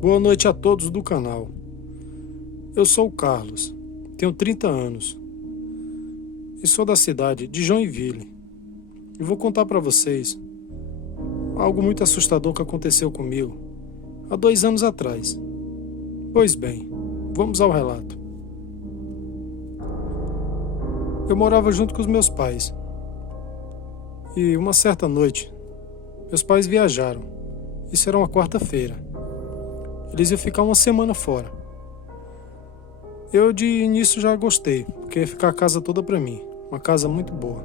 Boa noite a todos do canal. Eu sou o Carlos, tenho 30 anos e sou da cidade de Joinville. E vou contar para vocês algo muito assustador que aconteceu comigo há 2 anos atrás. Pois bem, vamos ao relato. Eu morava junto com os meus pais e uma certa noite meus pais viajaram. Isso era uma quarta-feira. Eles iam ficar uma semana fora. Eu de início já gostei, porque ia ficar a casa toda pra mim, uma casa muito boa.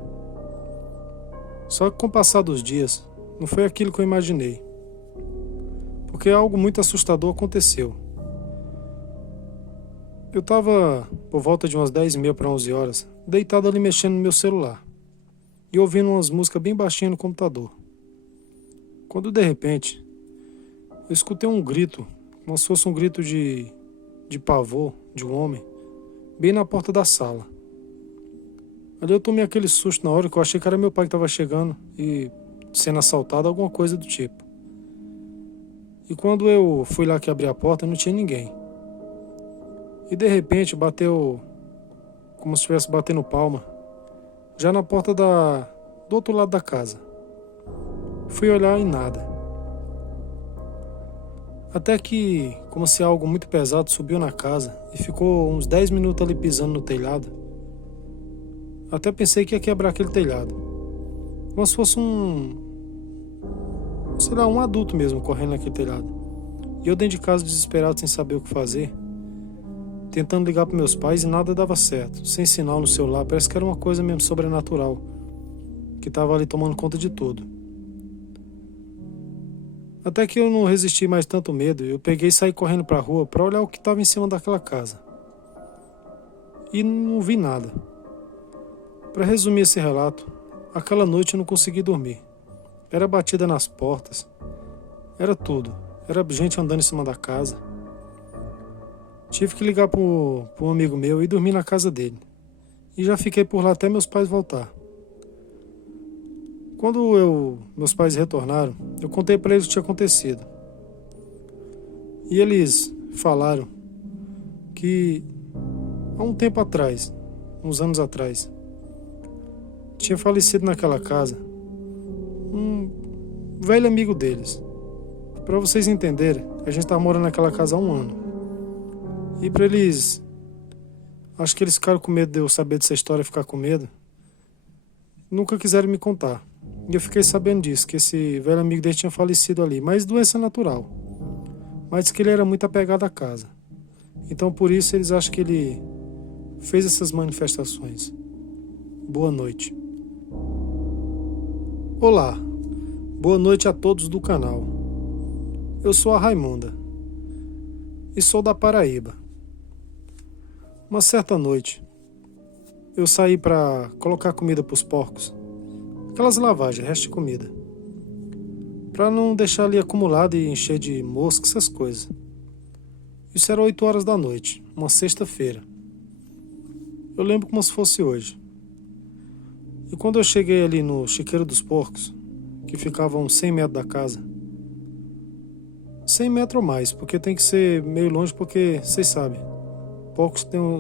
Só que com o passar dos dias, não foi aquilo que eu imaginei, porque algo muito assustador aconteceu. Eu tava por volta de umas 10h30 para 11 horas, deitado ali mexendo no meu celular e ouvindo umas músicas bem baixinho no computador. Quando de repente, eu escutei um grito, como se fosse um grito de pavor de um homem, bem na porta da sala. Ali eu tomei aquele susto na hora que eu achei que era meu pai que estava chegando e sendo assaltado, alguma coisa do tipo. E quando eu fui lá que abri a porta, não tinha ninguém. E de repente bateu como se estivesse batendo palma, já na porta do outro lado da casa. Fui olhar e nada. Até que, como se algo muito pesado subiu na casa e ficou uns 10 minutos ali pisando no telhado. Até pensei que ia quebrar aquele telhado. Como se fosse um adulto mesmo correndo naquele telhado. E eu dentro de casa desesperado sem saber o que fazer, tentando ligar para meus pais e nada dava certo. Sem sinal no celular, parece que era uma coisa mesmo sobrenatural, que estava ali tomando conta de tudo. Até que eu não resisti mais tanto medo, eu peguei e saí correndo para a rua para olhar o que estava em cima daquela casa. E não vi nada. Para resumir esse relato, aquela noite eu não consegui dormir. Era batida nas portas, era tudo, era gente andando em cima da casa. Tive que ligar para um amigo meu e dormir na casa dele. E já fiquei por lá até meus pais voltar. Quando meus pais retornaram, eu contei para eles o que tinha acontecido. E eles falaram que há um tempo atrás, uns anos atrás, tinha falecido naquela casa um velho amigo deles. Para vocês entenderem, a gente estava morando naquela casa há um ano. E para eles, acho que eles ficaram com medo de eu saber dessa história e ficar com medo. Nunca quiseram me contar. E eu fiquei sabendo disso, que esse velho amigo dele tinha falecido ali, mas doença natural. Mas que ele era muito apegado à casa. Então por isso eles acham que ele fez essas manifestações. Boa noite. Olá, boa noite a todos do canal. Eu sou a Raimunda e sou da Paraíba. Uma certa noite, eu saí para colocar comida para os porcos. Aquelas lavagens, resto de comida. Para não deixar ali acumulado e encher de mosca, essas coisas. Isso era 8 horas da noite, uma sexta-feira. Eu lembro como se fosse hoje. E quando eu cheguei ali no chiqueiro dos porcos, que ficava a uns 100 metros da casa, 100 metros ou mais, porque tem que ser meio longe, porque vocês sabem,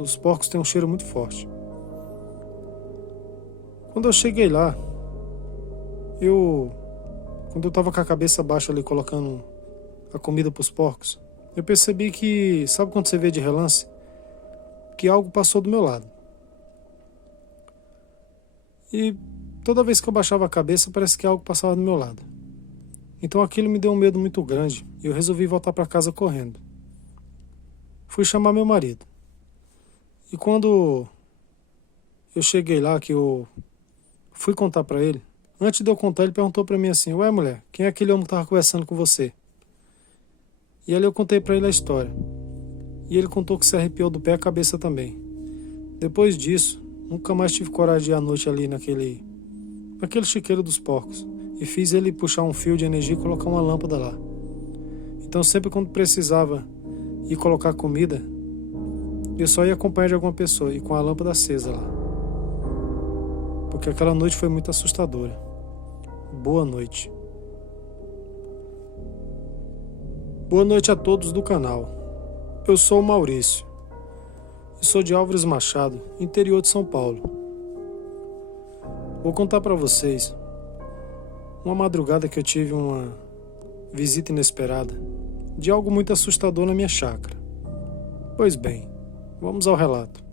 os porcos têm um cheiro muito forte. Quando eu cheguei lá, quando eu tava com a cabeça baixa ali colocando a comida pros porcos, eu percebi que, sabe quando você vê de relance? Que algo passou do meu lado. E toda vez que eu baixava a cabeça, parece que algo passava do meu lado. Então aquilo me deu um medo muito grande e eu resolvi voltar para casa correndo. Fui chamar meu marido. E quando eu cheguei lá, que eu fui contar para ele, antes de eu contar, ele perguntou para mim assim: ué, mulher, quem é aquele homem que tava conversando com você? E ali eu contei para ele a história. E ele contou que se arrepiou do pé à cabeça também. Depois disso, nunca mais tive coragem de ir à noite ali naquele chiqueiro dos porcos. E fiz ele puxar um fio de energia e colocar uma lâmpada lá. Então sempre quando precisava ir colocar comida, eu só ia acompanhar de alguma pessoa e com a lâmpada acesa lá. Porque aquela noite foi muito assustadora. Boa noite. Boa noite a todos do canal. Eu sou o Maurício e sou de Álvares Machado, interior de São Paulo. Vou contar para vocês uma madrugada que eu tive uma visita inesperada de algo muito assustador na minha chácara. Pois bem, vamos ao relato.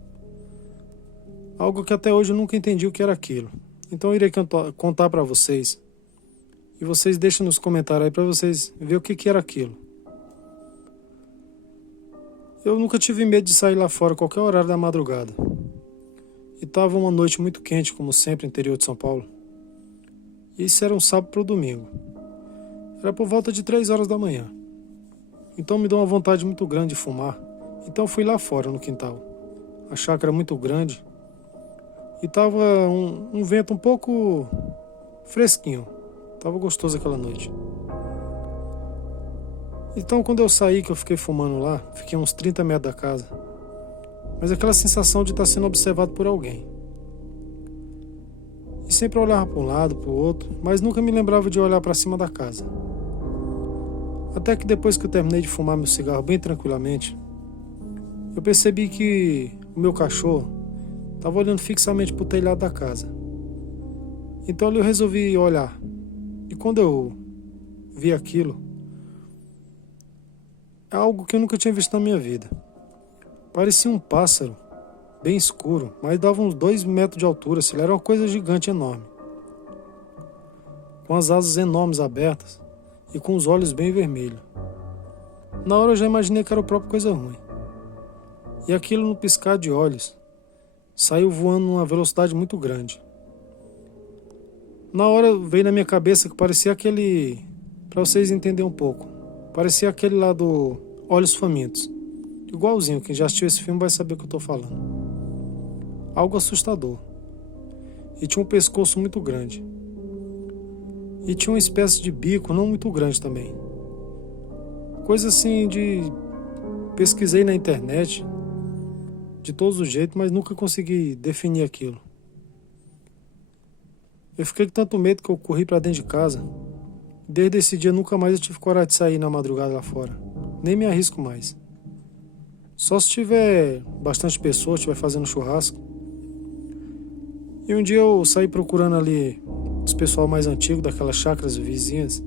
Algo que até hoje eu nunca entendi o que era aquilo. Então eu irei contar para vocês e vocês deixem nos comentários aí para vocês verem o que era aquilo. Eu nunca tive medo de sair lá fora a qualquer horário da madrugada. E estava uma noite muito quente, como sempre, no interior de São Paulo. E isso era um sábado para o domingo. Era por volta de 3 horas da manhã. Então me deu uma vontade muito grande de fumar. Então fui lá fora no quintal. A chácara muito grande. E estava um vento um pouco fresquinho. Estava gostoso aquela noite. Então quando eu saí, que eu fiquei fumando lá, fiquei uns 30 metros da casa. Mas aquela sensação de estar sendo observado por alguém. E sempre eu olhava para um lado, para o outro, mas nunca me lembrava de olhar para cima da casa. Até que depois que eu terminei de fumar meu cigarro bem tranquilamente, eu percebi que o meu cachorro estava olhando fixamente para o telhado da casa. Então eu resolvi olhar. E quando eu vi aquilo, é algo que eu nunca tinha visto na minha vida. Parecia um pássaro, bem escuro, mas dava uns 2 metros de altura, ele era uma coisa gigante, enorme. Com as asas enormes abertas e com os olhos bem vermelhos. Na hora eu já imaginei que era o próprio coisa ruim. E aquilo no piscar de olhos, saiu voando numa velocidade muito grande. Na hora veio na minha cabeça que parecia aquele, para vocês entenderem um pouco, parecia aquele lá do Olhos Famintos. Igualzinho, quem já assistiu esse filme vai saber o que eu estou falando. Algo assustador. E tinha um pescoço muito grande. E tinha uma espécie de bico não muito grande também. Coisa assim de... Pesquisei na internet, de todos os jeitos, mas nunca consegui definir aquilo. Eu fiquei com tanto medo que eu corri para dentro de casa. Desde esse dia nunca mais eu tive coragem de sair na madrugada lá fora. Nem me arrisco mais. Só se tiver bastante pessoas, estiver fazendo churrasco. E um dia eu saí procurando ali os pessoal mais antigos daquelas chácaras vizinhas.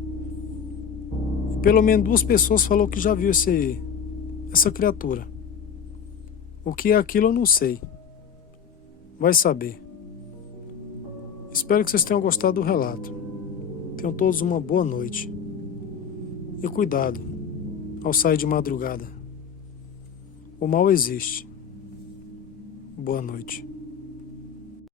E pelo menos 2 pessoas falaram que já viu essa criatura. O que é aquilo eu não sei. Vai saber. Espero que vocês tenham gostado do relato. Tenham todos uma boa noite. E cuidado ao sair de madrugada. O mal existe. Boa noite.